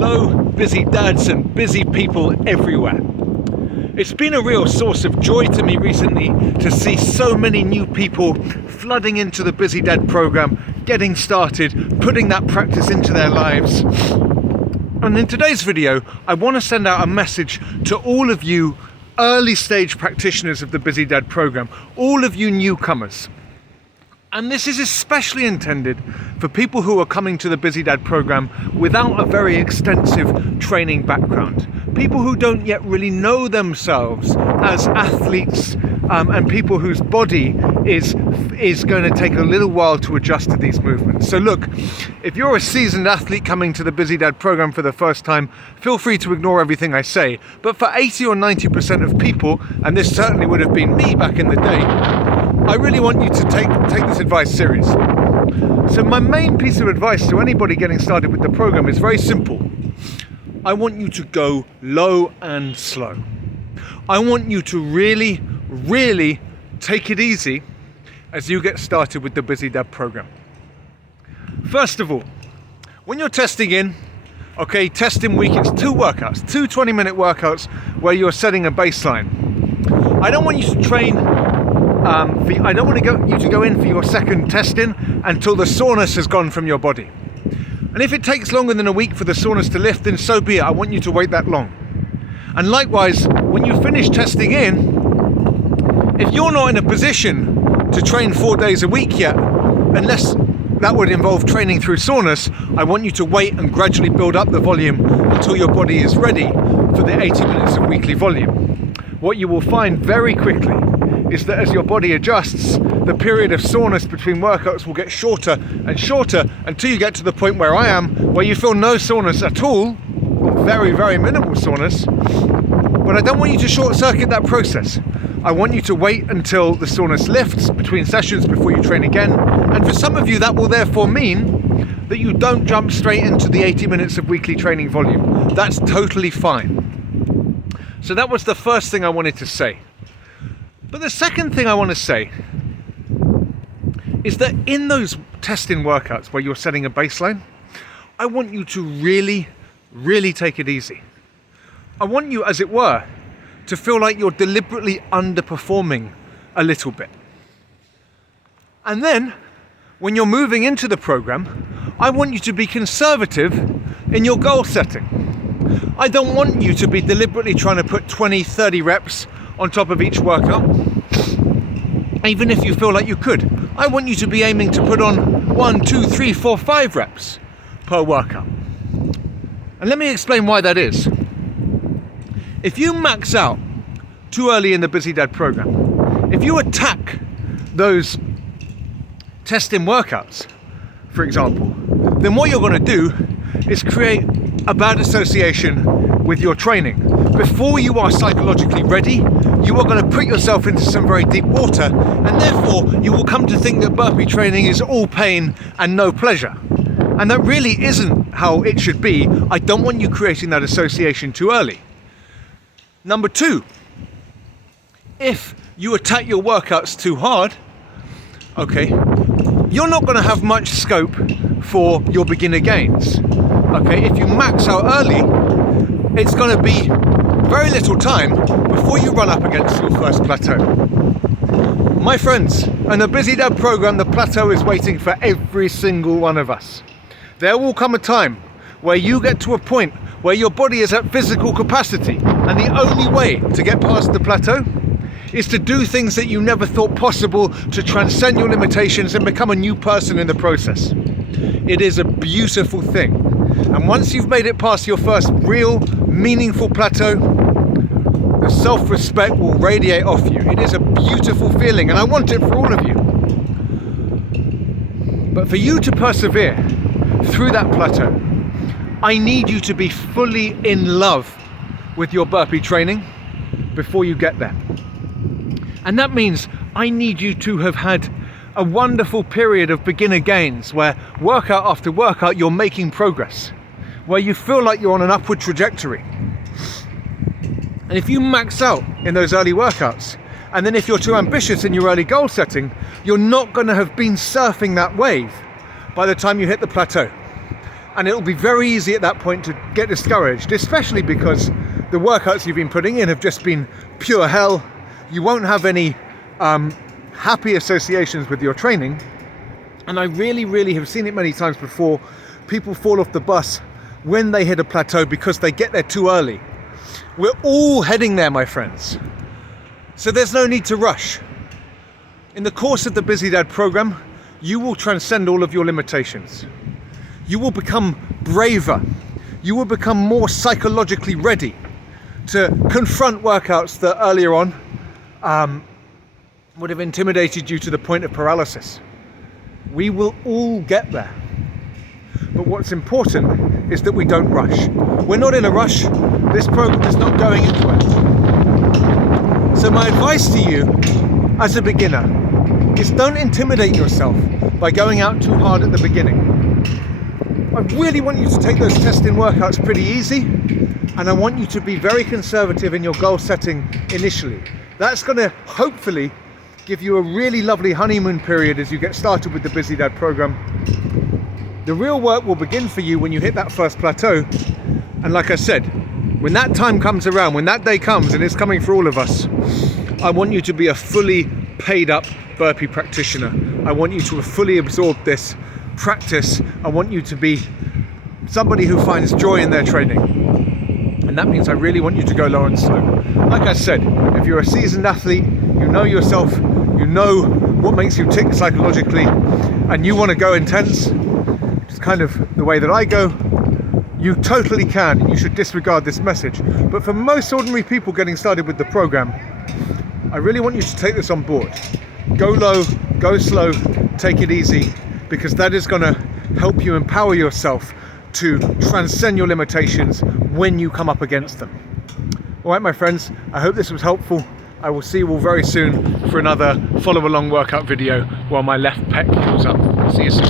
Hello, busy dads and busy people everywhere. It's been a real source of joy to me recently to see so many new people flooding into the Busy Dad program, getting started, putting that practice into their lives. And in today's video, I want to send out a message to all of you early stage practitioners of the Busy Dad program, all of you newcomers. And this is especially intended for people who are coming to the Busy Dad program without a very extensive training background. People who don't yet really know themselves as athletes and people whose body is going to take a little while to adjust to these movements. So look, if you're a seasoned athlete coming to the Busy Dad program for the first time, feel free to ignore everything I say. But for 80 or 90% of people, and this certainly would have been me back in the day, I really want you to take this advice serious. So my main piece of advice to anybody getting started with the program is very simple. I want you to go low and slow. I want you to really, really take it easy as you get started with the Busy Dad program. First of all, when you're testing in, okay, testing week, it's two 20-minute workouts where you're setting a baseline. I don't want you to train I don't want you to go in for your second testing until the soreness has gone from your body. And if it takes longer than a week for the soreness to lift, then so be it. I want you to wait that long. And likewise, when you finish testing in, if you're not in a position to train 4 days a week yet, unless that would involve training through soreness, I want you to wait and gradually build up the volume until your body is ready for the 80 minutes of weekly volume. What you will find very quickly is that as your body adjusts, the period of soreness between workouts will get shorter and shorter until you get to the point where I am, where you feel no soreness at all, or very, very minimal soreness. But I don't want you to short circuit that process. I want you to wait until the soreness lifts between sessions before you train again. And for some of you, that will therefore mean that you don't jump straight into the 80 minutes of weekly training volume. That's totally fine. So that was the first thing I wanted to say. But the second thing I want to say is that in those testing workouts where you're setting a baseline, I want you to really, really take it easy. I want you, as it were, to feel like you're deliberately underperforming a little bit. And then, when you're moving into the program, I want you to be conservative in your goal setting. I don't want you to be deliberately trying to put 20, 30 reps on top of each workout, even if you feel like you could. I want you to be aiming to put on 1, 2, 3, 4, 5 reps per workout. And let me explain why that is. If you max out too early in the Busy Dad program, if you attack those testing workouts, for example, then what you're going to do is create a bad association with your training. Before you are psychologically ready, you are going to put yourself into some very deep water, and therefore you will come to think that burpee training is all pain and no pleasure. And that really isn't how it should be. I don't want you creating that association too early. Number two, if you attack your workouts too hard, okay, you're not going to have much scope for your beginner gains. Okay, if you max out early, it's going to be very little time before you run up against your first plateau. My friends, in the Busy Dad program, the plateau is waiting for every single one of us. There will come a time where you get to a point where your body is at physical capacity, and the only way to get past the plateau is to do things that you never thought possible, to transcend your limitations and become a new person in the process. It is a beautiful thing. And once you've made it past your first real, meaningful plateau, the self-respect will radiate off you. It is a beautiful feeling, and I want it for all of you. But for you to persevere through that plateau, I need you to be fully in love with your burpee training before you get there. And that means I need you to have had a wonderful period of beginner gains where workout after workout you're making progress, where you feel like you're on an upward trajectory. And if you max out in those early workouts, and then if you're too ambitious in your early goal setting, you're not going to have been surfing that wave by the time you hit the plateau. And it'll be very easy at that point to get discouraged, especially because the workouts you've been putting in have just been pure hell. You won't have any happy associations with your training. And I really have seen it many times before. People fall off the bus when they hit a plateau because they get there too early. We're all heading there, my friends. So there's no need to rush. In the course of the Busy Dad program, you will transcend all of your limitations. You will become braver. You will become more psychologically ready to confront workouts that earlier on would have intimidated you to the point of paralysis. We will all get there. But what's important is that we don't rush. We're not in a rush. This program is not going anywhere. So my advice to you as a beginner is don't intimidate yourself by going out too hard at the beginning. I really want you to take those testing workouts pretty easy, and I want you to be very conservative in your goal setting initially. That's going to hopefully give you a really lovely honeymoon period as you get started with the Busy Dad program. The real work will begin for you when you hit that first plateau. And like I said, when that time comes around, when that day comes, and it's coming for all of us, I want you to be a fully paid up burpee practitioner. I want you to have fully absorbed this practice. I want you to be somebody who finds joy in their training. And that means I really want you to go low and slow. Like I said, if you're a seasoned athlete, you know yourself, you know what makes you tick psychologically, and you want to go intense, which is kind of the way that I go, you totally can. You should disregard this message. But for most ordinary people getting started with the program, I really want you to take this on board. Go low, go slow, take it easy, because that is going to help you empower yourself to transcend your limitations when you come up against them. All right, my friends, I hope this was helpful. I will see you all very soon for another follow along workout video while my left pec heals up. See you soon.